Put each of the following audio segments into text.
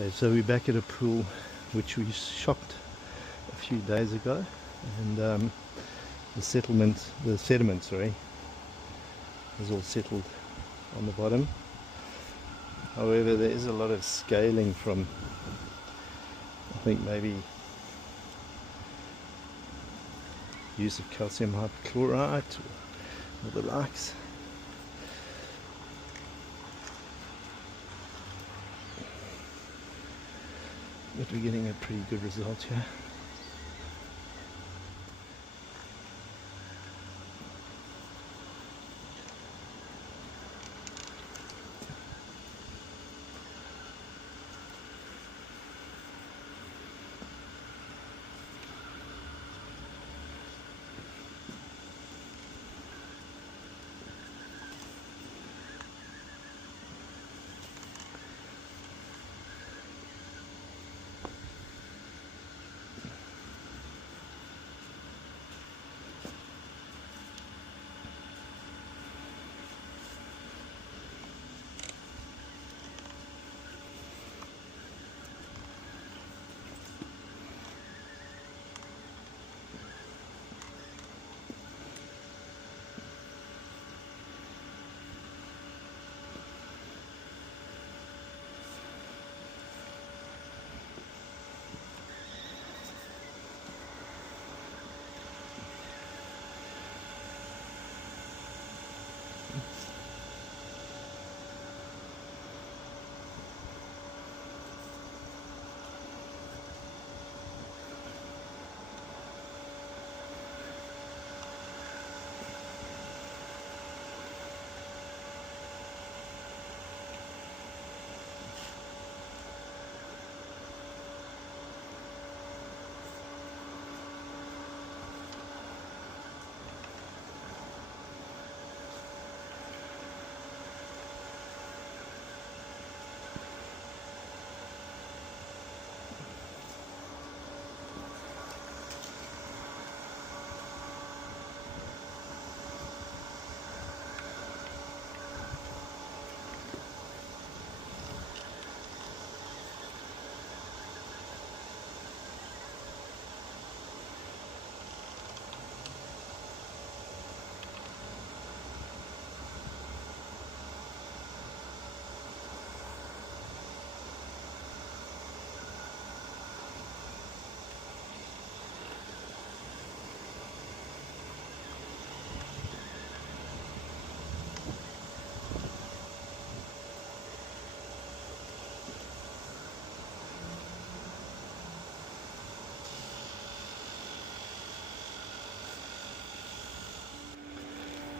Okay, so we're back at a pool which we shocked a few days ago, and the sediment, sorry, is all settled on the bottom. However, there is a lot of scaling from, I think, maybe use of calcium hypochlorite or the likes. But we're getting a pretty good result here.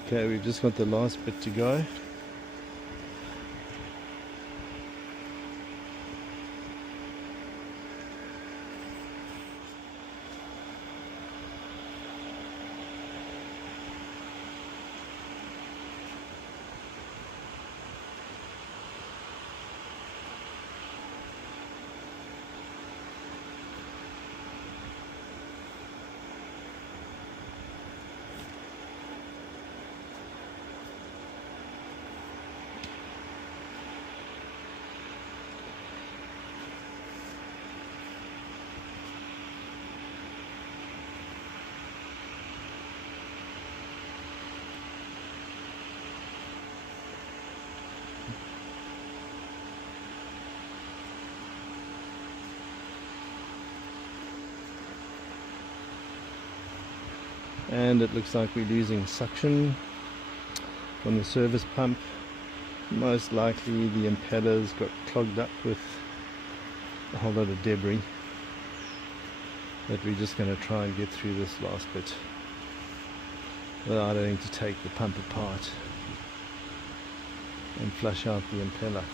Okay, we've just got the last bit to go. And it looks like we're losing suction from the service pump. Most likely the impellers got clogged up with a whole lot of debris. But we're just going to try and get through this last bit without having to take the pump apart and flush out the impeller.